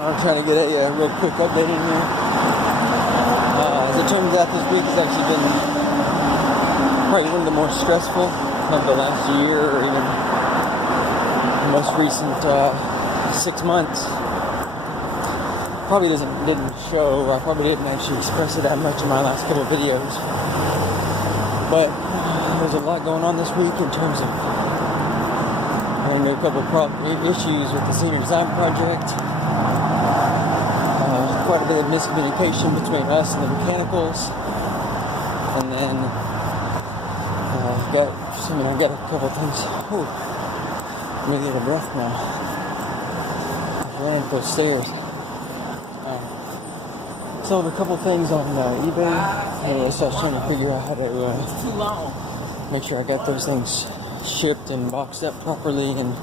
I'm trying to get a real quick update in here. As it turns out, this week has actually been probably one of the more stressful of the last year, or even the most recent 6 months. Probably didn't show. I probably didn't actually express it that much in my last couple of videos. But there's a lot going on this week in terms of having a couple of issues with the senior design project. Quite a bit of miscommunication between us and the mechanicals, and then I've got a couple of things. Ooh, I'm really out of breath now. I ran up those stairs. Sold a couple of things on eBay, so I was trying to figure out how to make sure I got those things shipped and boxed up properly and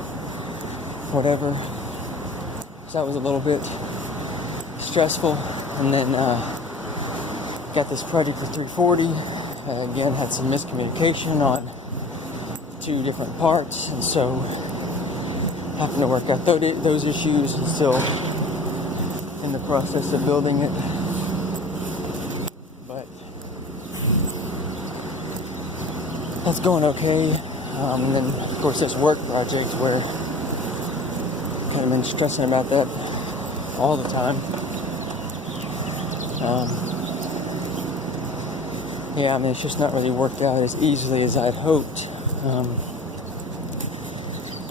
whatever. So that was a little bit stressful. And then got this project for 340. Again, had some miscommunication on 2 different parts, and so having to work out those issues, and still in the process of building it. But that's going okay. And then of course this work project, where I've kind of been stressing about that all the time. It's just not really worked out as easily as I'd hoped.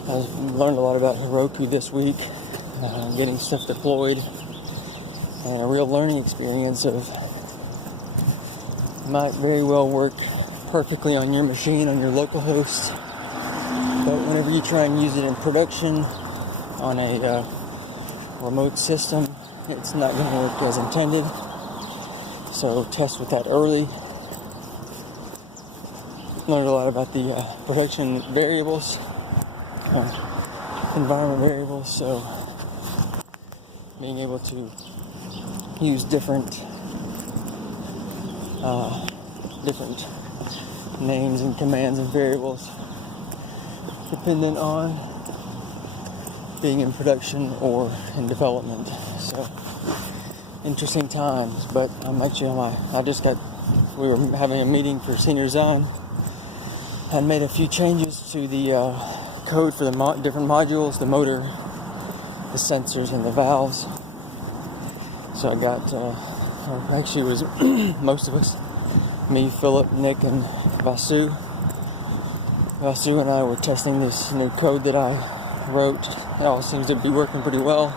I've learned a lot about Heroku this week, getting stuff deployed, and a real learning experience of might very well work perfectly on your machine, on your local host, but whenever you try and use it in production on a remote system, it's not going to work as intended. So test with that early. Learned a lot about the production variables, environment variables, so being able to use different names and commands and variables dependent on being in production or in development. So interesting times, but I'm actually we were having a meeting for senior design. I made a few changes to the code for the different modules, the motor, the sensors, and the valves. So I got, actually it was most of us, me, Philip, Nick, and Vasu. Vasu and I were testing this new code that I wrote. It all seems to be working pretty well.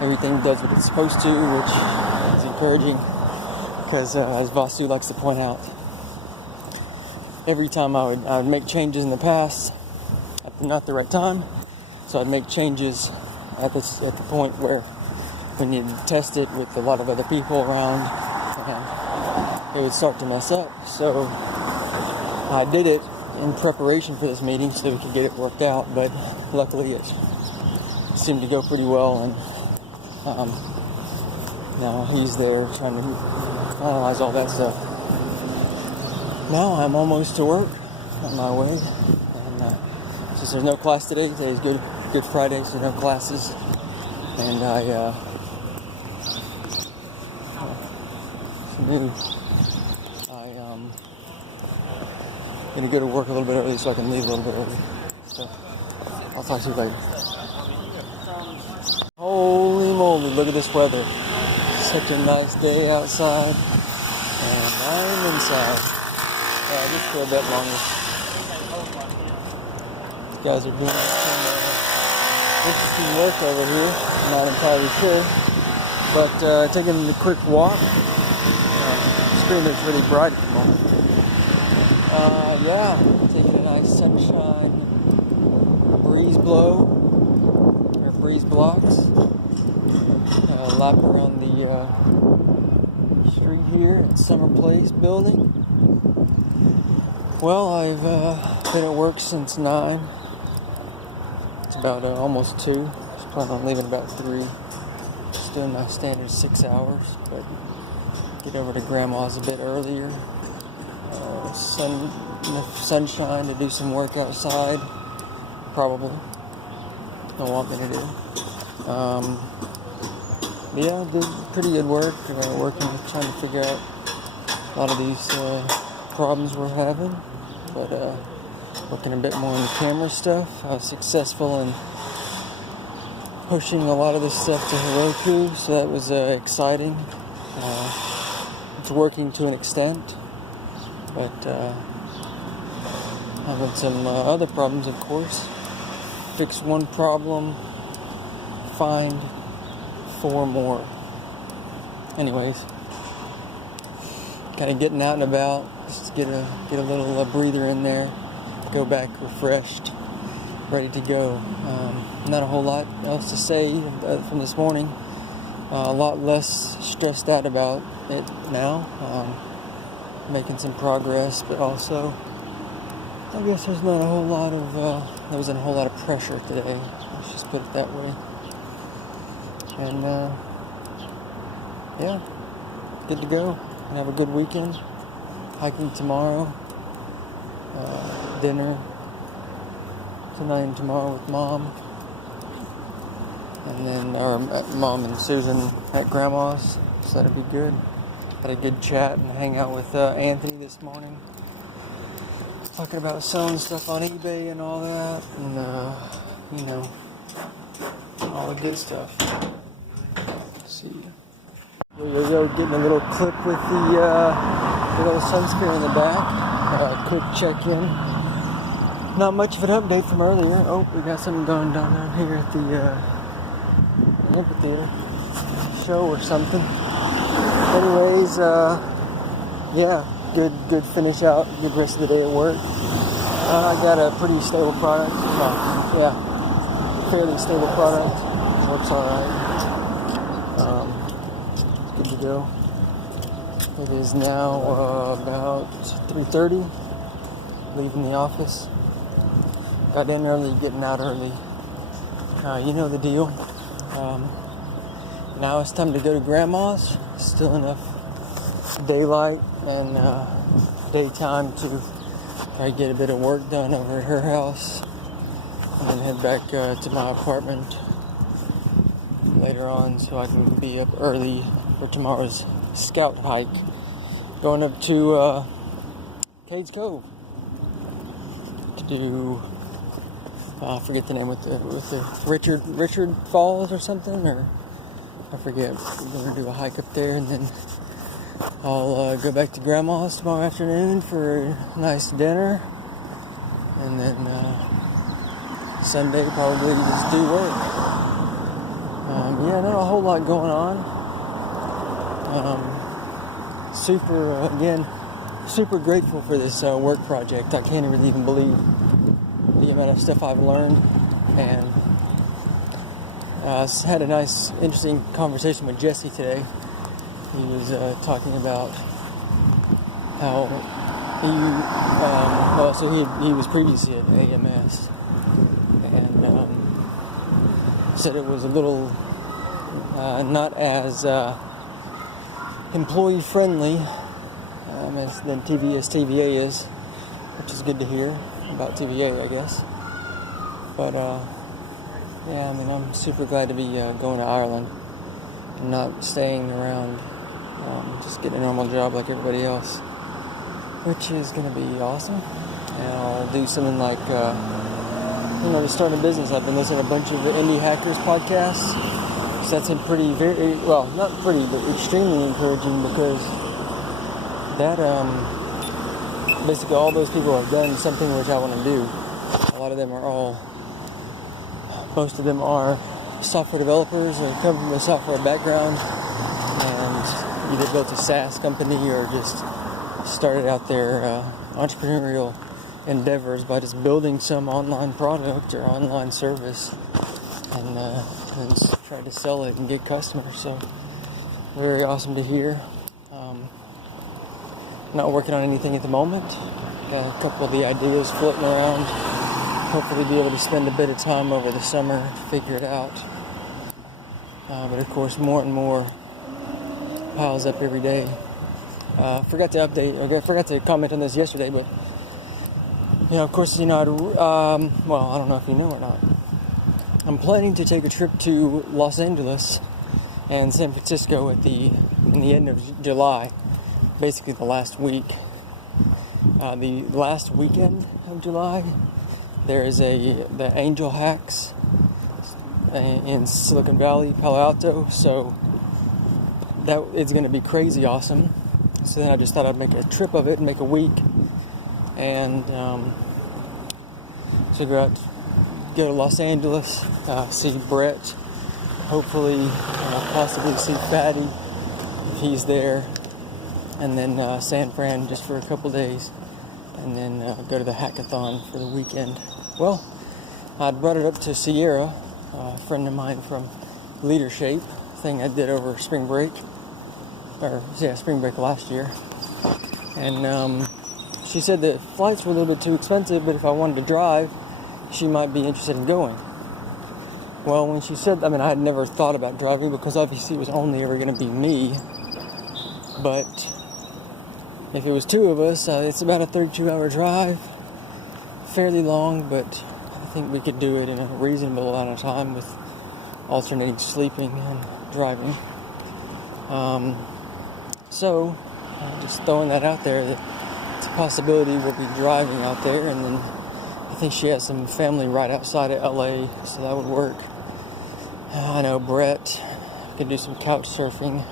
Everything does what it's supposed to, which is encouraging, because as Vasu likes to point out, every time I would make changes in the past, not the right time, so I'd make changes at the point where we needed to test it with a lot of other people around, and it would start to mess up. So I did it in preparation for this meeting so that we could get it worked out, but luckily it seemed to go pretty well, and now he's there trying to finalize all that stuff. Now I'm almost to work, on my way, and since there's no class today's Good Friday, so no classes, and I'm gonna go to work a little bit early so I can leave a little bit early. So I'll talk to you later. Holy moly, look at this weather. Such a nice day outside, and I'm inside. Just for a bit longer. These guys are doing some interesting work over here. I'm not entirely sure, but taking a quick walk. The screen looks really bright at the moment. Taking a nice sunshine breeze blocks. Lap around the street here at Summer Place building. Well, I've been at work since 9. It's about almost 2. Just planning on leaving about 3. Just doing my standard 6 hours, but get over to Grandma's a bit earlier. Sunshine to do some work outside, probably. They'll want me to do. But yeah, did pretty good work. Working, trying to figure out a lot of these problems we're having. But working a bit more on the camera stuff. I was successful in pushing a lot of this stuff to Heroku, so that was exciting. It's working to an extent, but having some other problems, of course. Fix one problem, find 4 more. Anyways, kind of getting out and about, just get a little breather in there, go back refreshed, ready to go. Not a whole lot else to say from this morning. A lot less stressed out about it now. Making some progress, but also I guess there's not a whole lot of there wasn't a whole lot of pressure today. Let's just put it that way. And yeah, good to go. And have a good weekend. Hiking tomorrow. Dinner tonight and tomorrow with Mom. And then Mom and Susan at Grandma's. So that'll be good. Had a good chat and hang out with Anthony this morning. Talking about selling stuff on eBay and all that. And, all the good stuff. Let's see. Yo, getting a little clip with the little sunscreen in the back. Quick check-in. Not much of an update from earlier. Oh, we got something going down here at the amphitheater show or something. Anyways, yeah, good finish out. Good rest of the day at work. I got a pretty stable product. Fairly stable product. Works alright. It's good to go. It is now about 3:30. Leaving the office. Got in early, getting out early. You know the deal. Now it's time to go to Grandma's. Still enough daylight and daytime to try to get a bit of work done over at her house. And then head back to my apartment later on so I can be up early for tomorrow's scout hike. Going up to Cades Cove to do I forget the name with the Richard Falls or something, or I forget. We're gonna do a hike up there, and then I'll go back to Grandma's tomorrow afternoon for a nice dinner, and then Sunday probably just do work. Not a whole lot going on. Super grateful for this work project. I can't really even believe the amount of stuff I've learned, and had a nice, interesting conversation with Jesse today. He was talking about how he was previously at AMS, and said it was a little not as employee friendly as TVA is, which is good to hear about TVA, I guess. But I'm super glad to be going to Ireland and not staying around, just getting a normal job like everybody else, which is going to be awesome. And I'll do something like to start a business. I've been listening to a bunch of the Indie Hackers podcasts. So that's not pretty, but extremely encouraging, because that basically all those people have done something which I want to do. Most of them are software developers or come from a software background and either built a SaaS company or just started out their entrepreneurial endeavors by just building some online product or online service and try to sell it and get customers. So very awesome to hear. Not working on anything at the moment. Got a couple of the ideas floating around. Hopefully be able to spend a bit of time over the summer to figure it out. But of course, more and more piles up every day. Forgot to comment on this yesterday, but of course, I don't know if you know or not. I'm planning to take a trip to Los Angeles and San Francisco in the end of July, basically the last week. The last weekend of July, there is the Angel Hacks in Silicon Valley, Palo Alto. So that it's going to be crazy awesome. So then I just thought I'd make a trip of it and make a week, and figure out, go to Los Angeles, see Brett, hopefully possibly see Fatty if he's there, and then San Fran just for a couple days, and then go to the hackathon for the weekend. Well, I brought it up to Sierra, a friend of mine from Leadershape, thing I did over spring break last year, and she said that flights were a little bit too expensive, but if I wanted to drive, she might be interested in going. Well, when she said, I had never thought about driving because obviously it was only ever going to be me, but if it was two of us, it's about a 32-hour drive, fairly long, but I think we could do it in a reasonable amount of time with alternating sleeping and driving. So, just throwing that out there, that it's a possibility we'll be driving out there, and then I think she has some family right outside of LA, so that would work. I know Brett could do some couch surfing,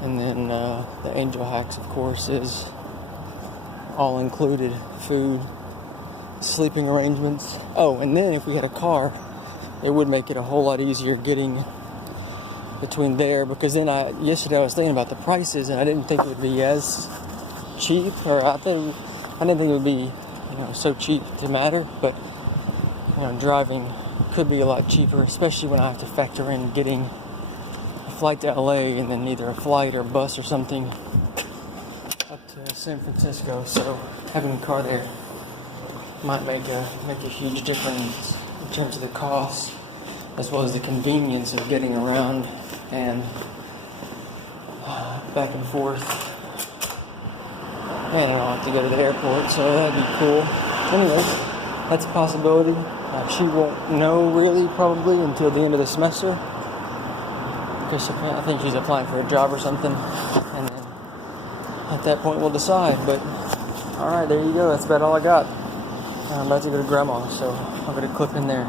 and then the Angel Hacks, of course, is all included: food, sleeping arrangements. Oh, and then if we had a car, it would make it a whole lot easier getting between there, because then yesterday I was thinking about the prices, and I didn't think it would be as cheap, or I didn't think it would be so cheap to matter, but driving could be a lot cheaper, especially when I have to factor in getting a flight to LA and then either a flight or bus or something up to San Francisco. So having a car there might make a huge difference in terms of the cost, as well as the convenience of getting around and back and forth. And I don't have to go to the airport, so that'd be cool. Anyways, that's a possibility. She won't know really probably until the end of the semester, because I think she's applying for a job or something, and then at that point we'll decide. But alright, there you go. That's about all I got. I'm about to go to Grandma, so I'll get a clip in there.